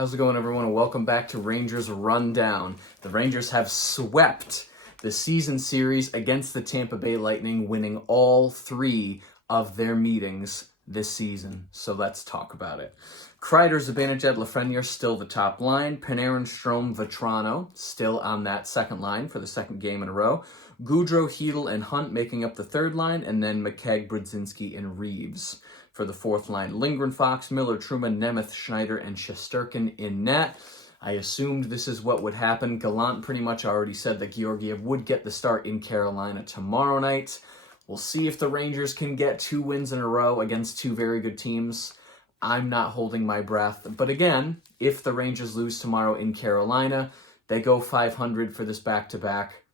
How's it going, everyone? And welcome back to Rangers Rundown. The Rangers have swept the season series against the Tampa Bay Lightning, winning all 3 of their meetings this season. So let's talk about it. Kreider, Zibanejad, Lafreniere still the top line. Panarin, Strome, Vetrano still on that second line for the second game in a row. Gaudreau, Hedl, and Hunt making up the third line, and then McKegg, Brodzinski, and Reeves for the fourth line. Lindgren, Fox, Miller, Truman, Nemeth, Schneider, and Shesterkin in net. I assumed this is what would happen. Gallant pretty much already said that Georgiev would get the start in Carolina tomorrow night. We'll see if the Rangers can get 2 wins in a row against 2 very good teams. I'm not holding my breath. But again, if the Rangers lose tomorrow in Carolina, they go 500 for this back-to-back.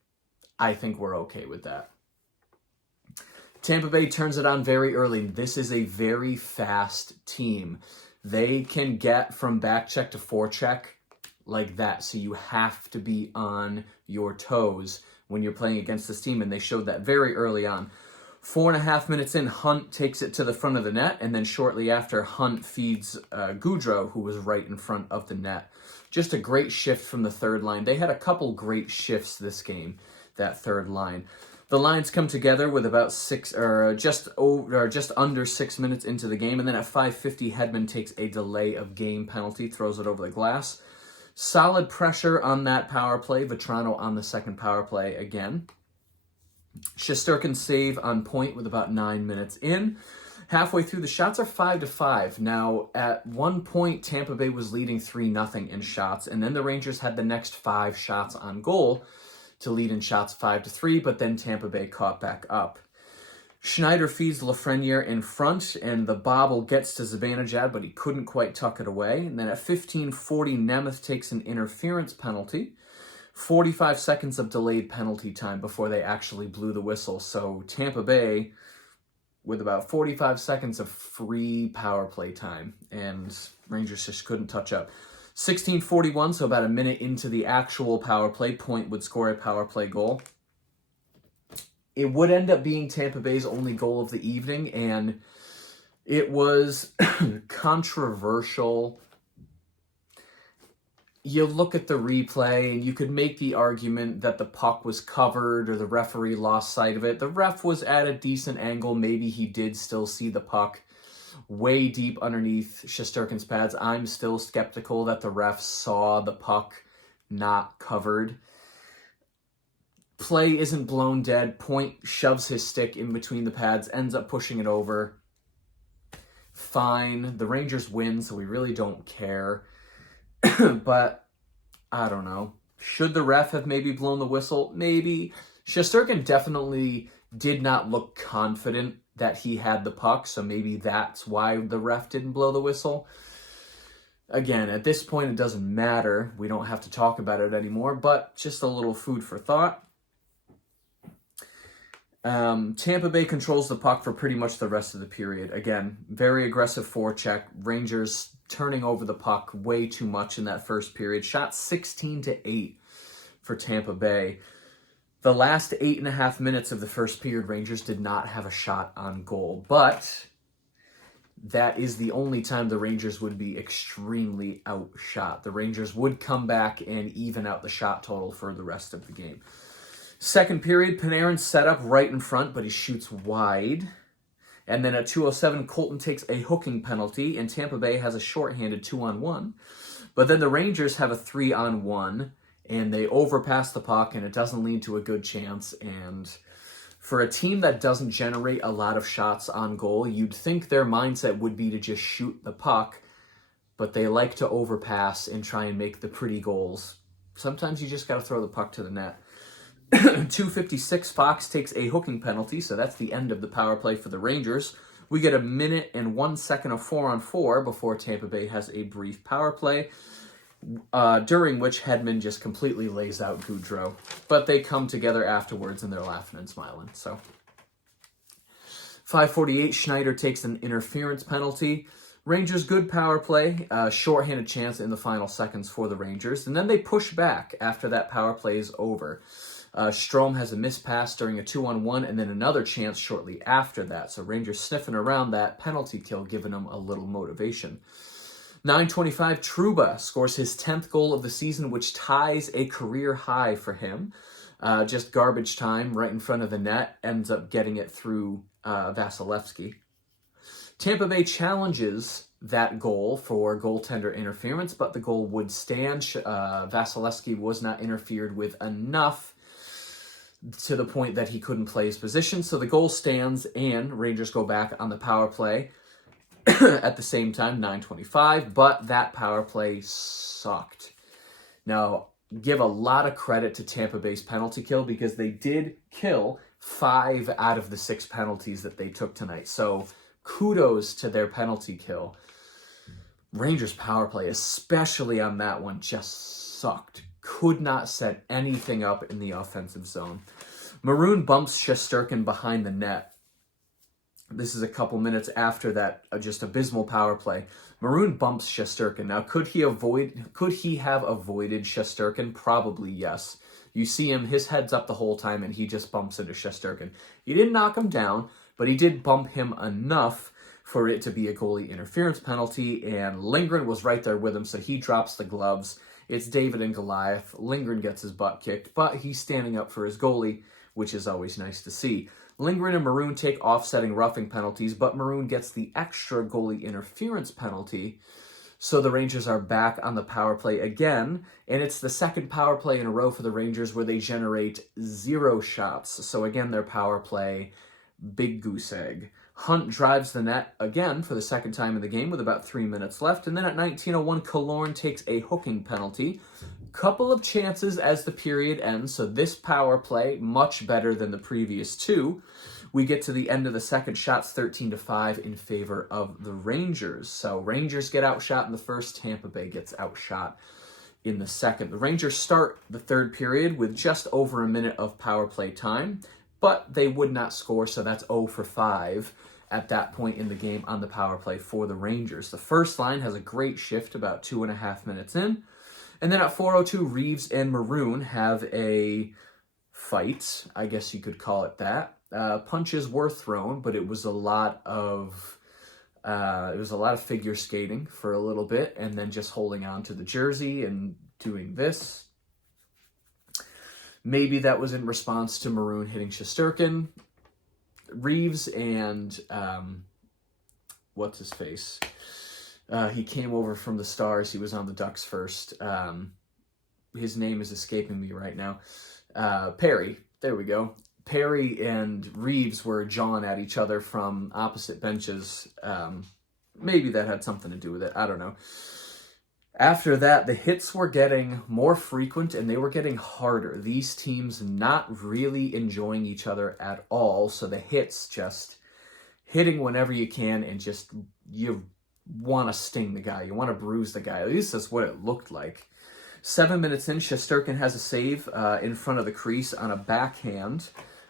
I think we're okay with that. Tampa Bay turns it on very early. This is a very fast team. They can get from back check to forecheck like that. So you have to be on your toes when you're playing against this team. And they showed that very early on. 4.5 minutes in, Hunt takes it to the front of the net. And then shortly after, Hunt feeds Gaudreau, who was right in front of the net. Just a great shift from the third line. They had a couple great shifts this game, that third line. The lines come together with about just under 6 minutes into the game, and then at 5:50, Hedman takes a delay of game penalty, throws it over the glass. Solid pressure on that power play. Vetrano on the second power play again. Shesterkin save on point with about 9 minutes in. Halfway through, the shots are 5-5. Now, at one point, Tampa Bay was leading 3-0 in shots, and then the Rangers had the next 5 shots on goal to lead in shots 5-3, but then Tampa Bay caught back up. Schneider feeds Lafreniere in front, and the bobble gets to Zibanejad, but he couldn't quite tuck it away. And then at 15:40, Nemeth takes an interference penalty. 45 seconds of delayed penalty time before they actually blew the whistle. So Tampa Bay with about 45 seconds of free power play time, and Rangers just couldn't touch up. 16:41, so about a minute into the actual power play, Point would score a power play goal. It would end up being Tampa Bay's only goal of the evening, and it was controversial. You look at the replay, and you could make the argument that the puck was covered or the referee lost sight of it. The ref was at a decent angle. Maybe he did still see the puck way deep underneath Shesterkin's pads. I'm still skeptical that the ref saw the puck not covered. Play isn't blown dead. Point shoves his stick in between the pads, ends up pushing it over. Fine. The Rangers win, so we really don't care. But, I don't know. Should the ref have maybe blown the whistle? Maybe. Shesterkin definitely did not look confident that he had the puck, so maybe that's why the ref didn't blow the whistle. Again, at this point, it doesn't matter. We don't have to talk about it anymore, but just a little food for thought. Tampa Bay controls the puck for pretty much the rest of the period. Again, very aggressive forecheck. Rangers turning over the puck way too much in that first period. Shot 16-8 for Tampa Bay. The last 8.5 minutes of the first period, Rangers did not have a shot on goal, but that is the only time the Rangers would be extremely outshot. The Rangers would come back and even out the shot total for the rest of the game. Second period, Panarin set up right in front, but he shoots wide. And then at 2:07, Colton takes a hooking penalty, and Tampa Bay has a shorthanded 2-on-1. But then the Rangers have a 3-on-1, and they overpass the puck, and it doesn't lead to a good chance. And for a team that doesn't generate a lot of shots on goal, you'd think their mindset would be to just shoot the puck, but they like to overpass and try and make the pretty goals. Sometimes you just got to throw the puck to the net. 2:56, Fox takes a hooking penalty, so that's the end of the power play for the Rangers. We get a minute and 1 second of 4-on-4 before Tampa Bay has a brief power play, during which Hedman just completely lays out Gaudreau. But they come together afterwards, and they're laughing and smiling. So 5:48, Schneider takes an interference penalty. Rangers, good power play, shorthanded chance in the final seconds for the Rangers. And then they push back after that power play is over. Strome has a missed pass during a 2-on-1 and then another chance shortly after that. So Rangers sniffing around that penalty kill, giving them a little motivation. 9:25, Trouba scores his 10th goal of the season, which ties a career high for him. Just garbage time right in front of the net, ends up getting it through Vasilevsky. Tampa Bay challenges that goal for goaltender interference, but the goal would stand. Vasilevsky was not interfered with enough to the point that he couldn't play his position, so the goal stands, and Rangers go back on the power play at the same time, 9:25, but that power play sucked. Now, give a lot of credit to Tampa Bay's penalty kill because they did kill 5 out of the 6 penalties that they took tonight, so kudos to their penalty kill. Rangers power play, especially on that one, just sucked. Could not set anything up in the offensive zone. Maroon bumps Shesterkin behind the net. This is a couple minutes after that just abysmal power play. Maroon bumps Shesterkin. Now, could he have avoided Shesterkin? Probably yes. You see him, his head's up the whole time, and he just bumps into Shesterkin. He didn't knock him down, but he did bump him enough for it to be a goalie interference penalty, and Lindgren was right there with him, so he drops the gloves. It's David and Goliath. Lindgren gets his butt kicked, but he's standing up for his goalie, which is always nice to see. Lindgren and Maroon take offsetting roughing penalties, but Maroon gets the extra goalie interference penalty, so the Rangers are back on the power play again, and it's the second power play in a row for the Rangers where they generate 0 shots. So again, their power play, big goose egg. Hunt drives the net again for the second time in the game with about 3 minutes left. And then at 19:01, Killorn takes a hooking penalty. Couple of chances as the period ends. So this power play, much better than the previous 2. We get to the end of the second, shots 13-5 in favor of the Rangers. So Rangers get outshot in the first. Tampa Bay gets outshot in the second. The Rangers start the third period with just over a minute of power play time, but they would not score, so that's 0 for 5 at that point in the game on the power play for the Rangers. The first line has a great shift about 2.5 minutes in, and then at 4:02, Reeves and Maroon have a fight, I guess you could call it that. Punches were thrown, but it was a lot of figure skating for a little bit, and then just holding on to the jersey and doing this. Maybe that was in response to Maroon hitting Shesterkin. Reeves and, what's his face? He came over from the Stars. He was on the Ducks first. His name is escaping me right now. Perry. There we go. Perry and Reeves were jawing at each other from opposite benches. Maybe that had something to do with it. I don't know. After that, the hits were getting more frequent and they were getting harder. These teams not really enjoying each other at all. So the hits, just hitting whenever you can, and just you want to sting the guy. You want to bruise the guy. At least that's what it looked like. 7 minutes in, Shesterkin has a save in front of the crease on a backhand.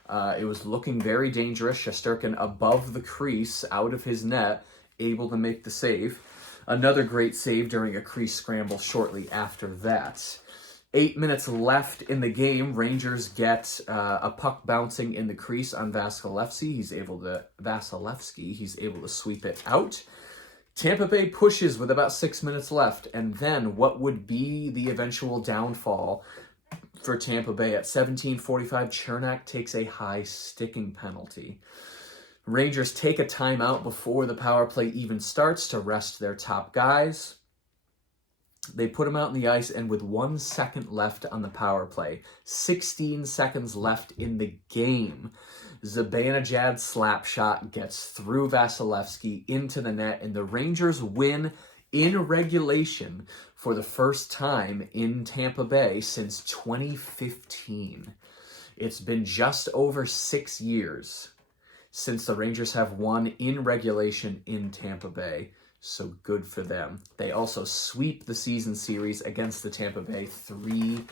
It was looking very dangerous. Shesterkin above the crease, out of his net, able to make the save. Another great save during a crease scramble shortly after that. 8 minutes left in the game. Rangers get a puck bouncing in the crease on Vasilevsky. He's able to sweep it out. Tampa Bay pushes with about 6 minutes left, and then what would be the eventual downfall for Tampa Bay at 17:45, Chernak takes a high sticking penalty. Rangers take a timeout before the power play even starts to rest their top guys. They put them out on the ice, and with 1 second left on the power play, 16 seconds left in the game, Zibanejad's slap shot gets through Vasilevsky into the net, and the Rangers win in regulation for the first time in Tampa Bay since 2015. It's been just over 6 years since the Rangers have won in regulation in Tampa Bay, so good for them. They also sweep the season series against the Tampa Bay 3-0.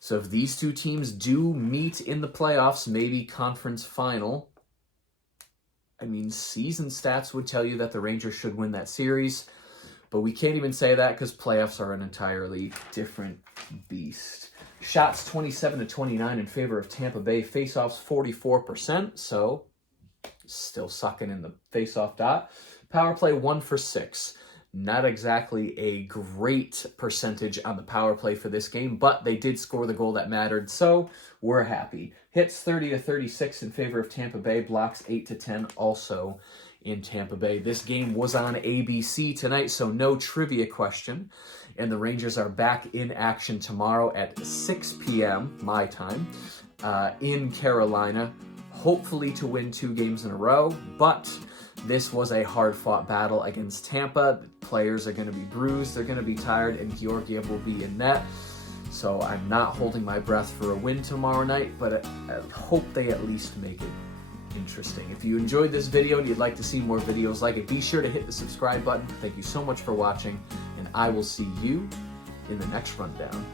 So if these two teams do meet in the playoffs, maybe conference final, I mean, season stats would tell you that the Rangers should win that series, but we can't even say that because playoffs are an entirely different beast. Shots 27-29 in favor of Tampa Bay. Faceoffs 44%, so still sucking in the faceoff dot. Power play 1 for 6. Not exactly a great percentage on the power play for this game, but they did score the goal that mattered, so we're happy. Hits 30-36 in favor of Tampa Bay, blocks 8-10 also in Tampa Bay. This game was on ABC tonight, so no trivia question. And the Rangers are back in action tomorrow at 6 p.m. my time in Carolina, hopefully to win 2 games in a row, but this was a hard-fought battle against Tampa. The players are going to be bruised, they're going to be tired, and Georgiev will be in net. So I'm not holding my breath for a win tomorrow night, but I hope they at least make it interesting. If you enjoyed this video and you'd like to see more videos like it, be sure to hit the subscribe button. Thank you so much for watching, and I will see you in the next rundown.